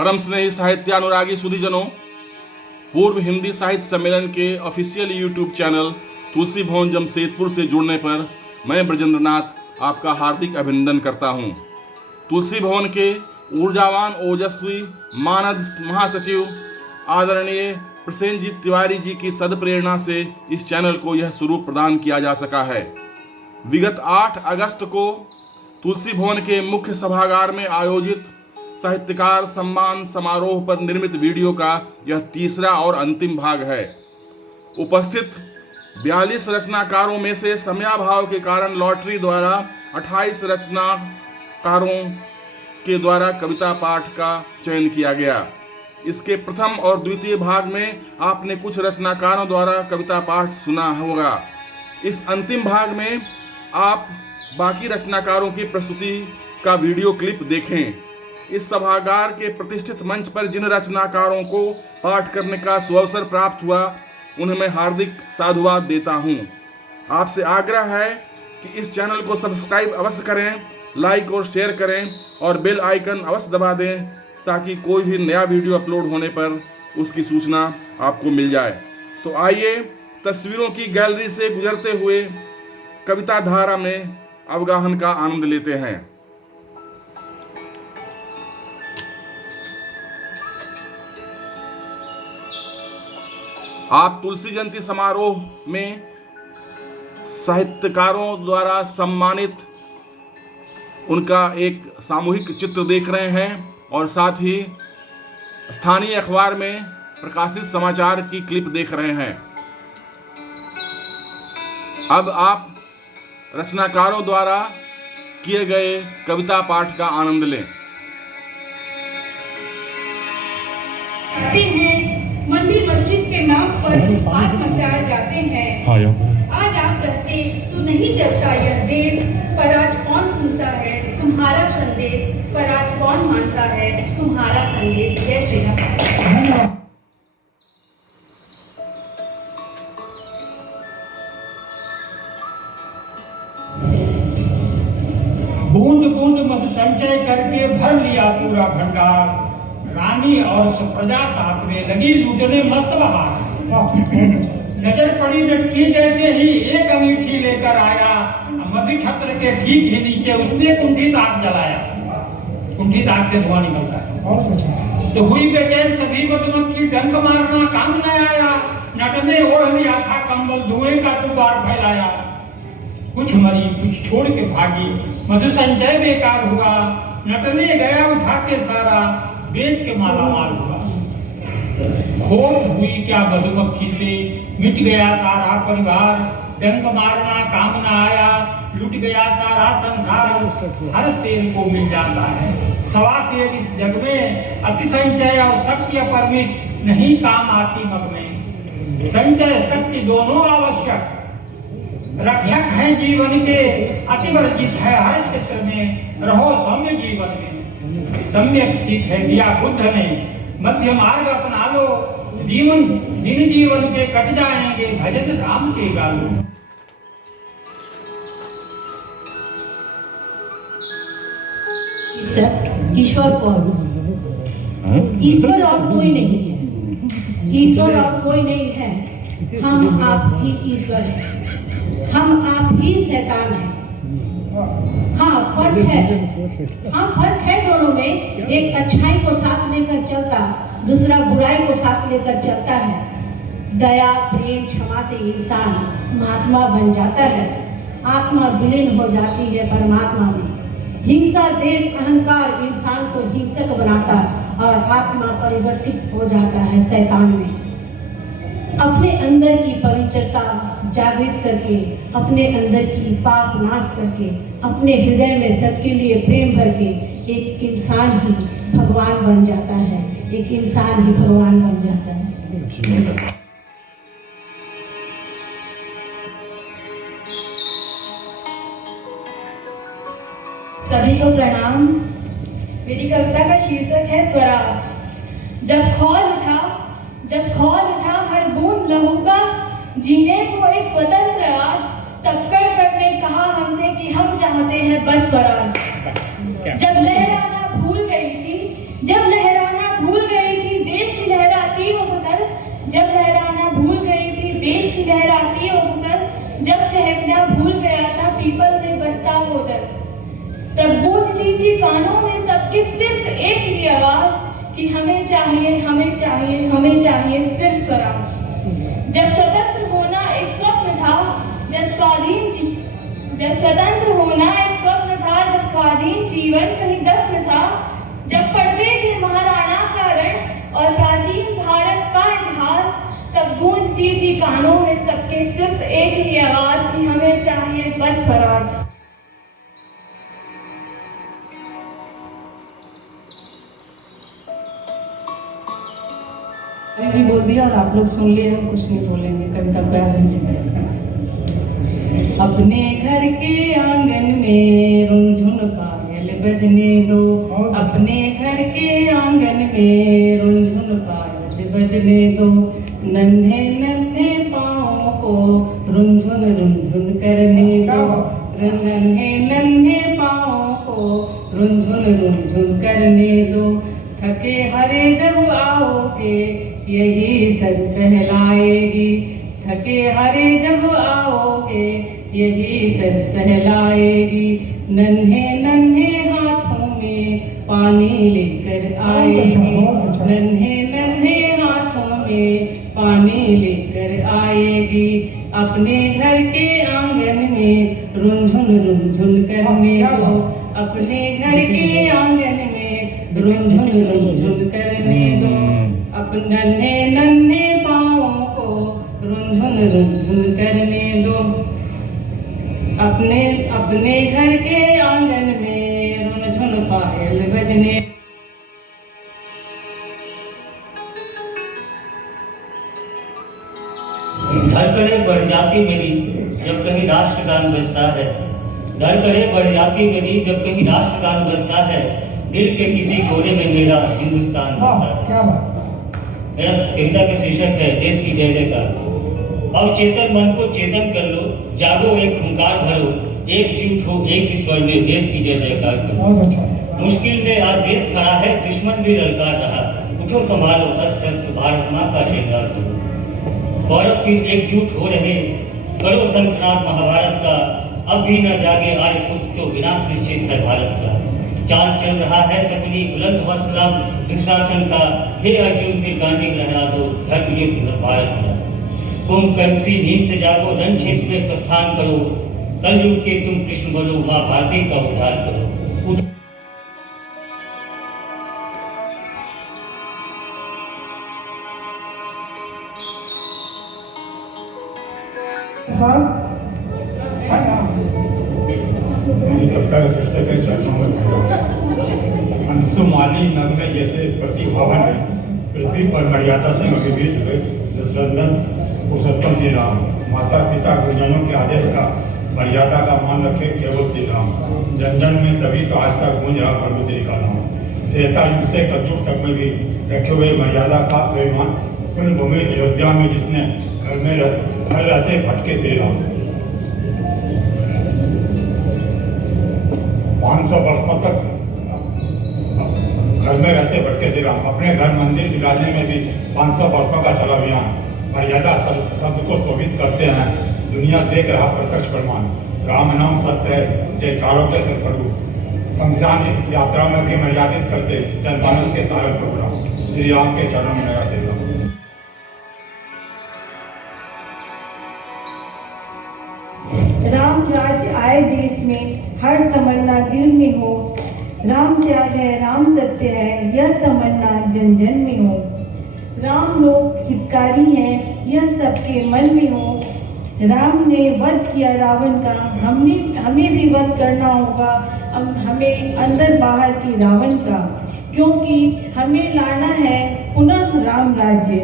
परम स्नेही साहित्यानुरागी सुधीजनों, पूर्व हिंदी साहित्य सम्मेलन के ऑफिशियल यूट्यूब चैनल तुलसी भवन जमशेदपुर से जुड़ने पर मैं ब्रजेंद्र नाथ आपका हार्दिक अभिनंदन करता हूं। तुलसी भवन के ऊर्जावान ओजस्वी मानद महासचिव आदरणीय प्रसेनजीत तिवारी जी की सदप्रेरणा से इस चैनल को यह स्वरूप प्रदान किया जा सका है। विगत 8 अगस्त को तुलसी भवन के मुख्य सभागार में आयोजित साहित्यकार सम्मान समारोह पर निर्मित वीडियो का यह तीसरा और अंतिम भाग है। उपस्थित 42 रचनाकारों में से समयाभाव के कारण लॉटरी द्वारा 28 रचनाकारों के द्वारा कविता पाठ का चयन किया गया। इसके प्रथम और द्वितीय भाग में आपने कुछ रचनाकारों द्वारा कविता पाठ सुना होगा। इस अंतिम भाग में आप बाकी रचनाकारों की प्रस्तुति का वीडियो क्लिप देखें। इस सभागार के प्रतिष्ठित मंच पर जिन रचनाकारों को पाठ करने का सुअवसर प्राप्त हुआ, उन्हें मैं हार्दिक साधुवाद देता हूं। आपसे आग्रह है कि इस चैनल को सब्सक्राइब अवश्य करें, लाइक और शेयर करें और बेल आइकन अवश्य दबा दें ताकि कोई भी नया वीडियो अपलोड होने पर उसकी सूचना आपको मिल जाए। तो आइए तस्वीरों की गैलरी से गुजरते हुए कविता धारा में अवगाहन का आनंद लेते हैं। आप तुलसी जयंती समारोह में साहित्यकारों द्वारा सम्मानित उनका एक सामूहिक चित्र देख रहे हैं और साथ ही स्थानीय अखबार में प्रकाशित समाचार की क्लिप देख रहे हैं। अब आप रचनाकारों द्वारा किए गए कविता पाठ का आनंद लें। मंदिर मस्जिद के नाम पर आग मचाए जाते हैं। आज आप कहते तो नहीं जलता यह देश, पर आज कौन सुनता है तुम्हारा संदेश, पर आज कौन मानता है तुम्हारा संदेश। जय श्री राम। बूंद बूंद मध संचय करके भर लिया पूरा भंडार, रानी और प्रजा साथ में लगी लूटने मस्त बहार। नजर पड़ी लटकी जैसे ही एक अंगीठी लेकर आया, मधु छत्र के ठीक ही नीचे उसने कुंठित आग जलाया। कुंठित आग से धुआं निकलता है। तो हुई बेचैन सभी मधुमक्खी, डंक मारना काम न आया। नट ने ओढ़ लिया था कंबल, धुएं का गुबार फैलाया। कुछ मरी कुछ छोड़ के भागी, मधु संचय बेकार हुआ। नट ने गया उठा के सारा, बेच के माला माल हुआ। खोट हुई क्या मधुमक्खी से, मिट गया सारा परिवार। डंक मारना काम न आया, लुट गया सारा संसार। हर शेर को मिल जाता है सवा शेर इस जग में, अति संचय और शक्ति अपरिमित नहीं काम आती मग में। संचय शक्ति दोनों आवश्यक, रक्षक है जीवन के, अति वर्जित है हर क्षेत्र में। रहो सौम्य जीवन में, सम्यक सीख है दिया बुद्ध ने। मध्य मार्ग अपना लो, जीवन दिन जीवन के कट जाएंगे, भजन राम के गालो। ईश्वर कौन? ईश्वर और कोई नहीं है। ईश्वर और कोई नहीं है। हम आप ही ईश्वर हैं। हम आप ही शैतान हैं। हाँ फर्क है दोनों में। एक अच्छाई को साथ लेकर चलता, दूसरा बुराई को साथ लेकर चलता है। दया प्रेम क्षमा से इंसान महात्मा बन जाता है। आत्मा विलीन हो जाती है परमात्मा में। हिंसा देश अहंकार इंसान को हिंसक बनाता और आत्मा परिवर्तित हो जाता है शैतान में। अपने अंदर की पवित्रता जागृत करके, अपने अंदर की पाप नाश करके, अपने हृदय में सबके लिए प्रेम भर के एक इंसान ही भगवान बन जाता है। एक इंसान ही भगवान बन जाता है। सभी को प्रणाम। मेरी कविता का शीर्षक है स्वराज। जब खौल उठा हर बूंद लहू का, जीने को एक स्वतंत्र आज, तब कर ने कहा हमसे कि हम चाहते हैं बस स्वराज। जब लहराना भूल गई थी, जब लहराना थी कानों में सबके सिर्फ एक ही आवाज कि हमें चाहिए, हमें चाहिए, हमें चाहिए सिर्फ स्वराज। जब स्वतंत्र होना एक स्वप्न था, जब स्वतंत्र होना एक स्वप्न था, जब स्वाधीन जीवन कहीं दफन था, जब पढ़ते थे महाराणा का रण और प्राचीन भारत का इतिहास, तब गूंजती थी कानों में सबके सिर्फ एक ही आवाज कि हमें चाहिए बस स्वराज। जी बोल दिया और आप लोग सुन लिए, हम कुछ नहीं बोलेंगे, कविता को याद नहीं सीखा। अपने घर के आंगन में रुनझुन पायल बजने दो, अपने घर के आंगन में रुनझुन पायल बजने दो, नन्हे नन्हे पाँव को रुनझुन रुनझुन करने दो, नन्हे नन्हे पाँव को रुनझुन रुनझुन करने दो, थके हरे जब आओगे यही सर सहलाएगी, थके हरे जब आओगे यही सर सहलाएगी, नन्हे नन्हे हाथों में पानी लेकर आएगी, नन्हे नन्हे हाथों में पानी लेकर आएगी, अपने घर के आंगन में रुनझुन रुनझुन करने दो, अपने घर के आंगन में रुनझुन रुनझुन करने दो, अपने नन्हे नन्हे पाँवों को रुनझुन रुनझुन करने दो, अपने घर के आंगन में रुनझुन पायल बजने। धड़कने बढ़ जाती मेरी जब कहीं राष्ट्रगान बजता है, धड़कने बढ़ जाती मेरी जब कहीं राष्ट्रगान बजता है, दिल के किसी कोने में मेरा हिंदुस्तान बजता है। मेरा कविता का शीर्षक है देश की जय जयकार। और चेतन मन को चेतन कर लो, जागो एक हुंकार भरो, एकजुट हो एक ही स्वर में देश की जय जयकार करो। मुश्किल में आज देश खड़ा है, दुश्मन भी ललकार रहा, उठो संभालो अस्त्र भारत माँ का श्रृंगार करो। गौरव फिर एकजुट हो रहे, करो शंखनाद महाभारत का, अब भी न जागे आर्यपुत्र तो विनाश निश्चित है भारत का। चाल चल रहा है सपनी बुलंद हौसला दुशासन का, हे अर्जुन फिर गांधी लहरा दो धर्म युद्ध भारत का। तुम कंसी नींद से जागो, रण क्षेत्र में प्रस्थान करो, कलयुग के तुम कृष्ण बनो, माँ भारती का उद्धार करो। मेरी कविता का शीर्षक है चरणों में अंशुमाली नग में जैसे प्रतिभावन है, पृथ्वी पर मर्यादा से अभिवीत हुए दशरथन पुरुषोत्तम श्री राम, माता पिता गुरुजनों के आदेश का मर्यादा का मान रखे केवल श्री राम, जन जन में तभी तो आज तक गूंज रहा प्रभु श्री का नाम। त्रेता युग से कलयुग तक में भी रखे हुए मर्यादा का अभिमान, उन भूमि अयोध्या में जिसने घर रहते भटके श्री राम। 500 वर्षों तक घर में रहते भटके श्री राम, अपने घर मंदिर बिराजने में भी 500 वर्षों का चला अभियान। मर्यादा शब्द को शोभित करते हैं, दुनिया देख रहा प्रत्यक्ष प्रमाण। राम नाम सत्य है, जयकारों के सर प्रभु, शमशान यात्रा में भी मर्यादित करते जनमानस के तारक प्रभु श्री राम के चरणों में लगा थे। राम राज्य आए देश में, हर तमन्ना दिल में हो, राम त्याग है राम सत्य है, यह तमन्ना जन जन में हो। राम लोग हितकारी हैं, यह सबके मन में हो। राम ने वध किया रावण का, हमें भी वध करना होगा, हमें अंदर बाहर के रावण का, क्योंकि हमें लाना है पुनः राम राज्य,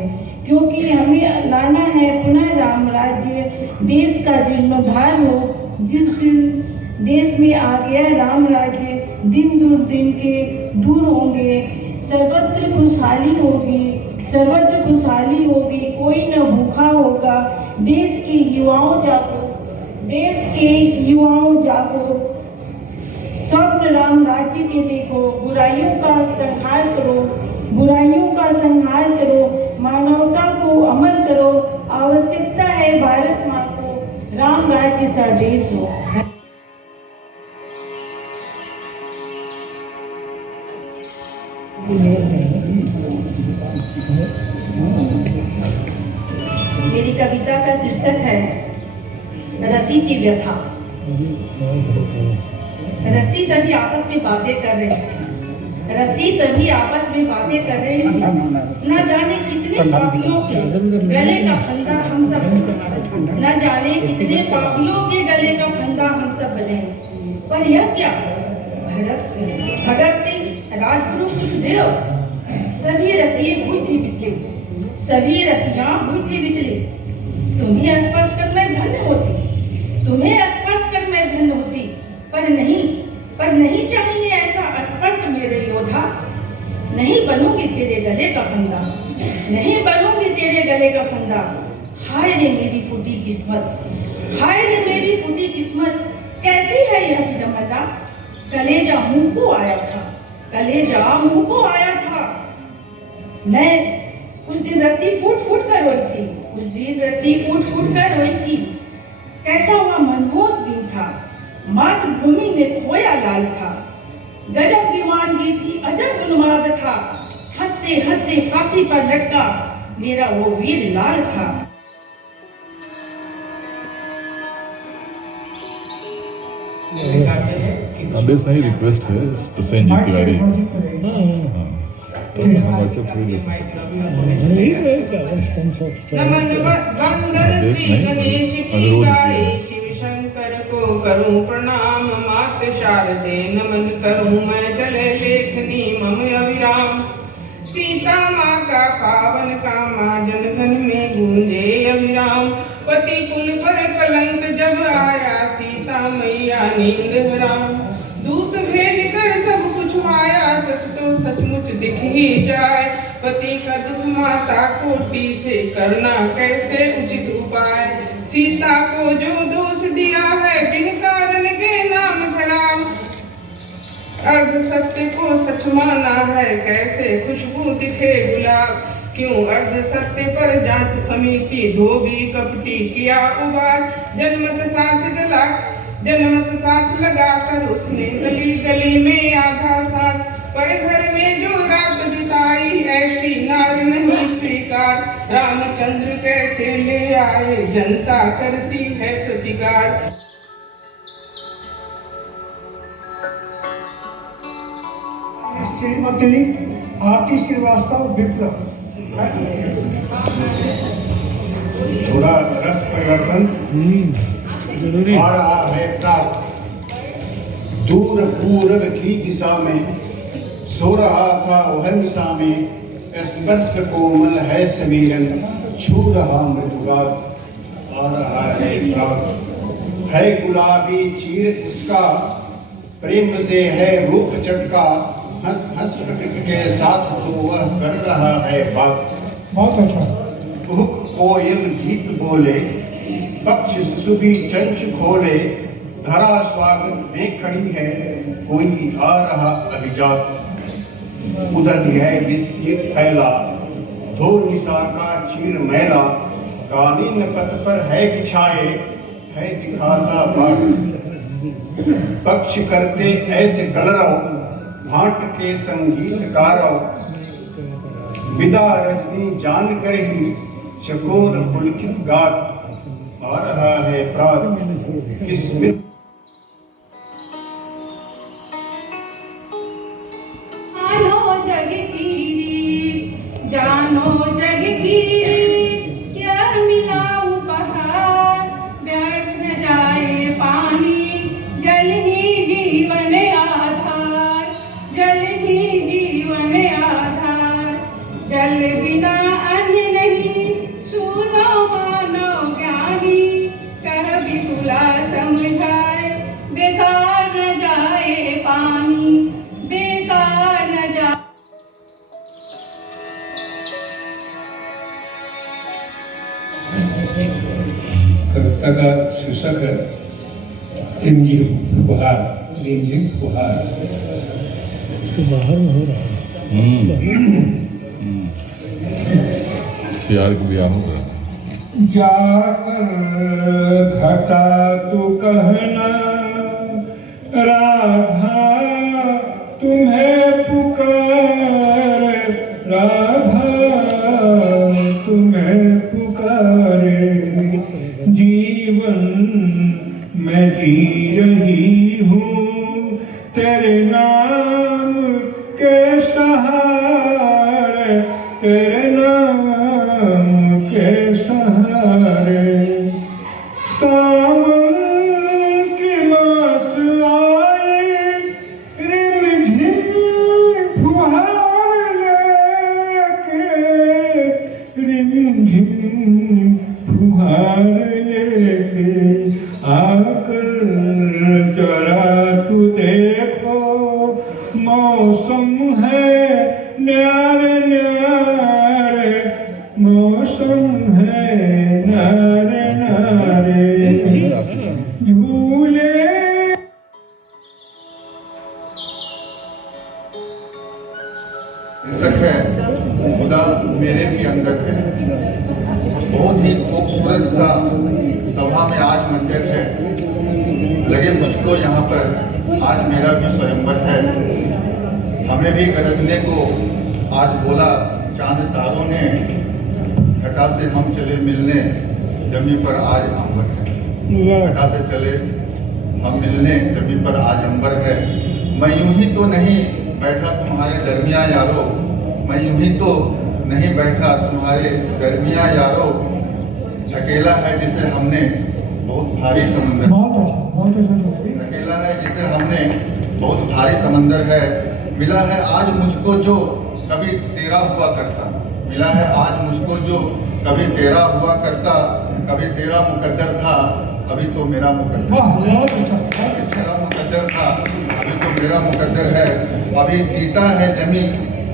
क्योंकि हमें लाना है पुनः राम राज्य। देश का जीर्णोद्धार हो, जिस दिन देश में आ गया राम राज्य, दिन दूर दिन के दूर होंगे, सर्वत्र खुशहाली होगी, सर्वत्र खुशहाली होगी, कोई न भूखा होगा। देश के युवाओं जागो, देश के युवाओं जागो, स्वप्न राम राज्य के देखो, बुराइयों का संहार करो, बुराइयों का संहार करो, मानवता को अमर करो। आवश्यकता है भारत माँ को, राम राज्य सा देश हो। मेरी कविता का शीर्षक है रस्सी की व्यथा। रस्सी सभी आपस में बातें कर रही थी। रस्सी सभी आपस में बातें कर रही थी। न जाने कितने पापियों के गले का फंदा हम सब, न जाने कितने पापियों के गले का फंदा हम सब बने। पर यह क्या, भगत सिंह, राजगुरु सुखदेव, सभी रस्सियाँ हुई थी बिजली, सभी रस्सियाँ हुई थी बिजली। तुम्हें स्पर्श कर मैं धन्य होती, तुम्हें स्पर्श कर मैं धन्य होती, पर नहीं चाहिए ऐसा स्पर्श मेरे योद्धा। नहीं बनूंगी तेरे गले का फंदा, नहीं बनूंगी तेरे गले का फंदा। हाय रे मेरी फूटी किस्मत, हाय रे मेरी फूटी किस्मत, कैसी है यह विडंबना। कलेजा मुंह को आया था, कलेजा मुंह को आया था। मैं उस दिन रस्सी फूट फूट कर रोई थी, उस दिन रस्सी फूट फूट कर रोई थी। कैसा हुआ मनमोहक दिन था, मातृभूमि में खोया लाल था। गजब दीवानगी थी, अजब उन्माद था। हंसते हंसते फांसी पर लटका मेरा वो वीर लाल था। आदेश नहीं, रिक्वेस्ट है प्रसेनजीत तिवारी। तो हम वैसे थोड़ी लेते हैं। नमन वंदन श्री गणेश की गाय, शिव शंकर को करूं प्रणाम। मात शारदे नमन करूं मैं, चले लेखनी मम अविराम। सीता माँ का पावन कामा, जनगण में गूंजे अविराम। पति कुल पर कलंक जब आया, सीता मैया नींद हराम। दूत भेज कर सब कुछ माया, सच तो सचमुच दिख ही जाए। पति का दुख माता कोटि से, करना कैसे उचित उपाय। सीता को जो दोष दिया है, बिन कारण के नाम खराब। अर्ध सत्य को सच माना है, कैसे खुशबू दिखे गुलाब। क्यों अर्ध सत्य पर जांच समिति, धोबी कपटी किया उबार। जनमत साथ लगा कर उसने गली गली में आधा साथ। पर घर में जो रात बिताई, ऐसी नार नहीं स्वीकार। रामचंद्र कैसे ले आए, जनता करती है प्रतिकार। श्रीमती आरती श्रीवास्तव विप्लव। थोड़ा रस परिवर्तन आ रहा है प्राप्त। दूर पूर्व की दिशा में सो रहा था वह निशा में। स्पर्श कोमल है समीरन, छू रहा मृदुगात। आ रहा है प्राप्त, है गुलाबी चीर उसका, प्रेम से है रूप चटका। हंस हंस प्रकृति के साथ तो वह कर रहा है बात। बहुत अच्छा। कोयल गीत बोले, पक्ष शिशु भी चंच खोले। धरा स्वागत में खड़ी है, कोई आ रहा अभिजात। उदर है विस्तृत फैला, धो निशा का चीर मैला। कालीन पथ पर है बिछाए, है दिखाता बाट। पक्ष करते ऐसे कलरव, भाट के संगीतकारों। विदा रजनी जान कर ही, चकोर पुलकित गात। आ रहा है प्रात किस्मत। जानो जग की यार मिला उपहार। व्यर्थ न जाए पानी, जल ही जीवन आधार। जल ही जीवन आधार, जल बिना अन्य नहीं। सुनो मानो ज्ञानी, कह विपुला समझाए। बेकार न जाए पानी, बेकार न जाए। कविता का शीर्षक है रिमझिम फुहार। रिमझिम फुहार। तो बाहर में हो रहा है। सियार का ब्याह हो रहा है। जाकर घटा तो कहना, राधा तुम्हें पुकार। मौसम है न्यारे न्यारे, मौसम है न्यारे न्यारे, झूले। है खुदा मेरे भी अंदर है। बहुत ही खूबसूरत सा सभा में आज मंजर है। लगे मुझको यहाँ पर आज मेरा भी स्वयंवर है। हमें भी गरजने को आज बोला चांद तारों ने, घटा से हम चले मिलने जमी पर आज अंबर है। घटा से चले हम मिलने जमी पर आज अंबर है। मैं यूं ही तो नहीं बैठा तुम्हारे दरमिया यारो, मैं यूं ही तो नहीं बैठा तुम्हारे दरमिया यारो। अकेला है जिसे हमने बहुत भारी समंदर, अकेला है जिसे हमने बहुत भारी समंदर है। मिला है आज मुझको जो कभी तेरा हुआ करता, मिला है आज मुझको जो कभी तेरा हुआ करता। कभी तेरा मुकद्दर था अभी तो मेरा मुकद्दर, तेरा मुकद्दर था अभी तो मेरा मुकद्दर है। अभी जीता है जमी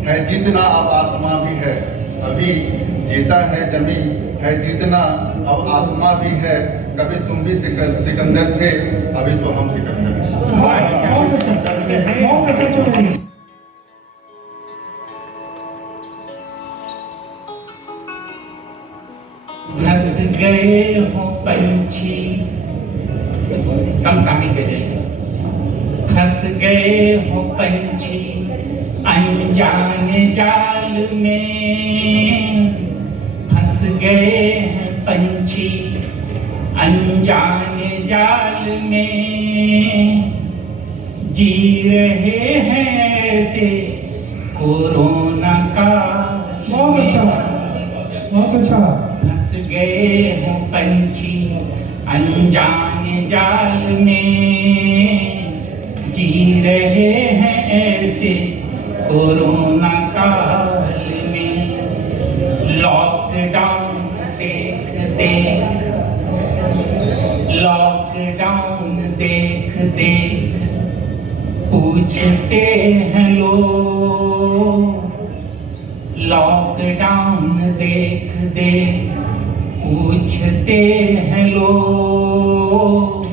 है जितना अब आसमां भी है, अभी जीता है जमी है जितना अब आसमां भी है। कभी तुम भी सिकंदर थे अभी तो हम सिकंदर हैं। फंस गए हो पंछी, समसामी के लिए फंस गए हो पंछी अनजाने जाल में। फंस गए हैं पंछी अनजाने जाल में। जी रहे हैं ऐसे कोरोना काल में। बहुत अच्छा। फंस गए हैं पंछी अनजाने जाल में। जी रहे हैं ऐसे कोरोना काल में। लॉकडाउन देख देख, लॉकडाउन देख देख पूछते हैं लोग। लॉकडाउन देख देख पूछते हैं लोग।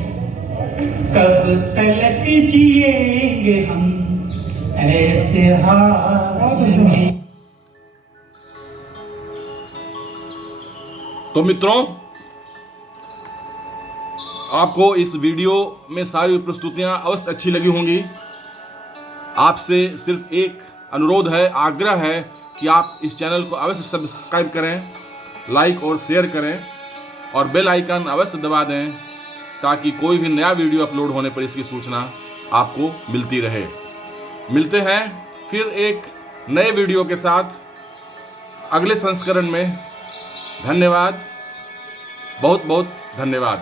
कब तक जिएंगे हम ऐसे हाल में। तो मित्रों, आपको इस वीडियो में सारी प्रस्तुतियां अवश्य अच्छी लगी होंगी। आपसे सिर्फ एक अनुरोध है, आग्रह है कि आप इस चैनल को अवश्य सब्सक्राइब करें, लाइक और शेयर करें और बेल आइकन अवश्य दबा दें ताकि कोई भी नया वीडियो अपलोड होने पर इसकी सूचना आपको मिलती रहे। मिलते हैं फिर एक नए वीडियो के साथ अगले संस्करण में। धन्यवाद, बहुत बहुत धन्यवाद।